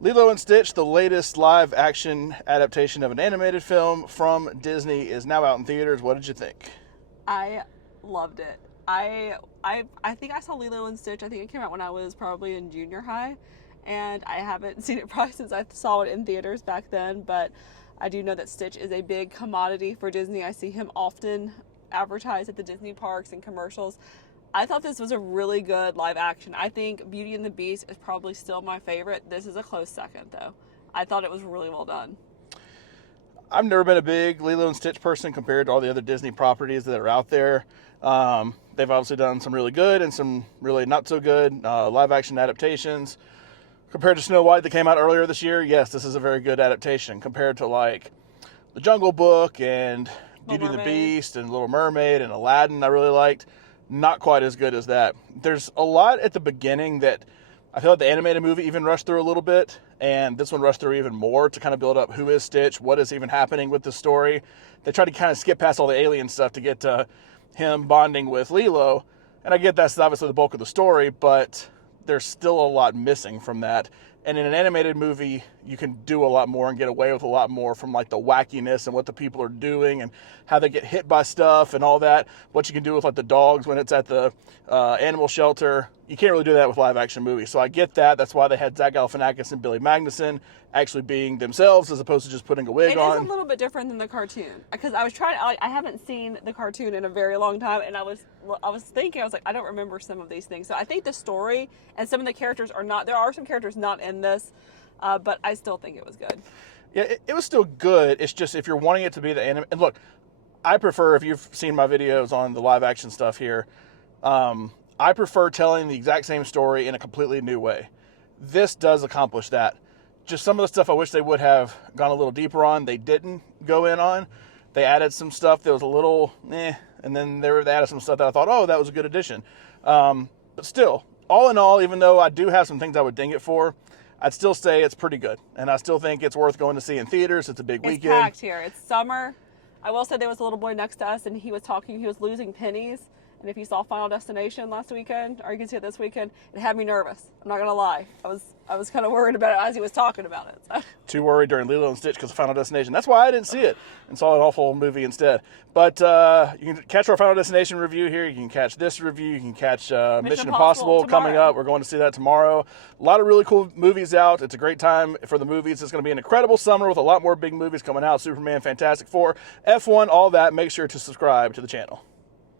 Lilo and Stitch, the latest live action adaptation of an animated film from Disney, is now out in theaters. What did you think? I loved it. I think I saw Lilo and Stitch. I think it came out when I was probably in junior high, and I haven't seen it probably since I saw it in theaters back then. But I do know that Stitch is a big commodity for Disney. I see him often advertised at the Disney parks and commercials. I thought this was a really good live action. I think Beauty and the Beast is probably still my favorite. This is a close second, though. I thought it was really well done. I've never been a big Lilo and Stitch person compared to all the other Disney properties that are out there. They've obviously done some really good and some really not so good live action adaptations. Compared to Snow White that came out earlier this year, yes, this is a very good adaptation. Compared to like The Jungle Book and Beauty and the Beast and Little Mermaid and Aladdin, I really liked. Not quite as good as that. There's a lot at the beginning that I feel like the animated movie even rushed through a little bit, and this one rushed through even more to kind of build up who is Stitch, what is even happening with the story. They tried to kind of skip past all the alien stuff to get to him bonding with Lilo, and I get that's obviously the bulk of the story, but there's still a lot missing from that. And in an animated movie, you can do a lot more and get away with a lot more from like the wackiness and what the people are doing and how they get hit by stuff and all that. What you can do with like the dogs when it's at the animal shelter. You can't really do that with live action movies. So I get that. That's why they had Zach Galifianakis and Billy Magnussen actually being themselves as opposed to just putting a wig on. It is a little bit different than the cartoon because I was trying. I haven't seen the cartoon in a very long time, and I was thinking, I was like, I don't remember some of these things. So I think the story and some of the characters are not. There are some characters not in this, but I still think it was good. Yeah, it was still good. It's just if you're wanting it to be the anime, and look, I prefer, if you've seen my videos on the live action stuff here, I prefer telling the exact same story in a completely new way. This does accomplish that. Just some of the stuff I wish they would have gone a little deeper on, they didn't go in on. They added some stuff that was a little and then they added some stuff that I thought, oh, that was a good addition. But still, all in all, even though I do have some things I would ding it for, I'd still say it's pretty good. And I still think it's worth going to see in theaters. It's a big weekend. It's packed here. It's summer. I will say there was a little boy next to us, and he was losing pennies. And if you saw Final Destination last weekend, or you can see it this weekend, it had me nervous. I'm not going to lie. I was kind of worried about it as he was talking about it. So. Too worried during Lilo and Stitch because of Final Destination. That's why I didn't see it and saw an awful movie instead. But you can catch our Final Destination review here. You can catch this review. You can catch Mission Impossible coming up. We're going to see that tomorrow. A lot of really cool movies out. It's a great time for the movies. It's going to be an incredible summer with a lot more big movies coming out. Superman, Fantastic Four, F1, all that. Make sure to subscribe to the channel.